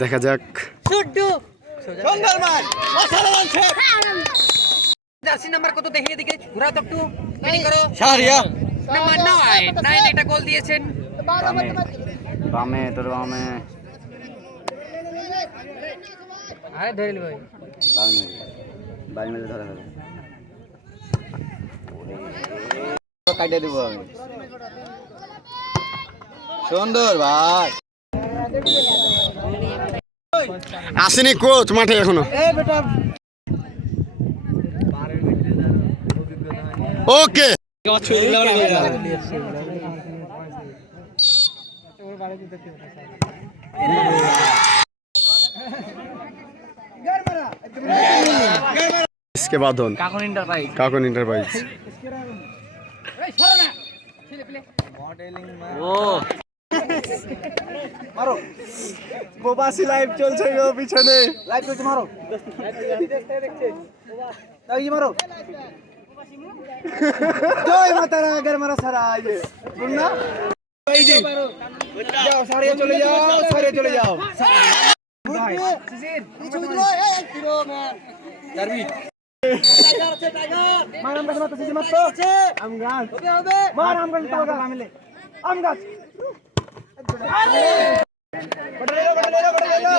দেখা যাক। Jersey number কত দেখিয়ে দিকে ঘোরাও তো একটু মিটিং করো। শাহরিয়া নাম্বার 9 একটা গোল দিয়েছেন। বামে তোর বামে আরে ধরে ভাই বামে ধরে ধরে কাটে দেবো আমি। সুন্দর ভাই আসেনি কোচ মাঠে এখনো। ওকে इसके बाद काकन इंटरप्राइज মারো প্রবাসী লাইভ চলছে গো পিছনে লাইভ চলছে মারো তাই মারো জয় মাতা রা গর মারা সারা ये सुनना এই যে যাও সারে চলে যাও ডারবি মার আম গাছ মারতে সিজি মারতো আম গাছ হবে মার আম গাছ তালগা মিলে আম গাছ বড় লে লো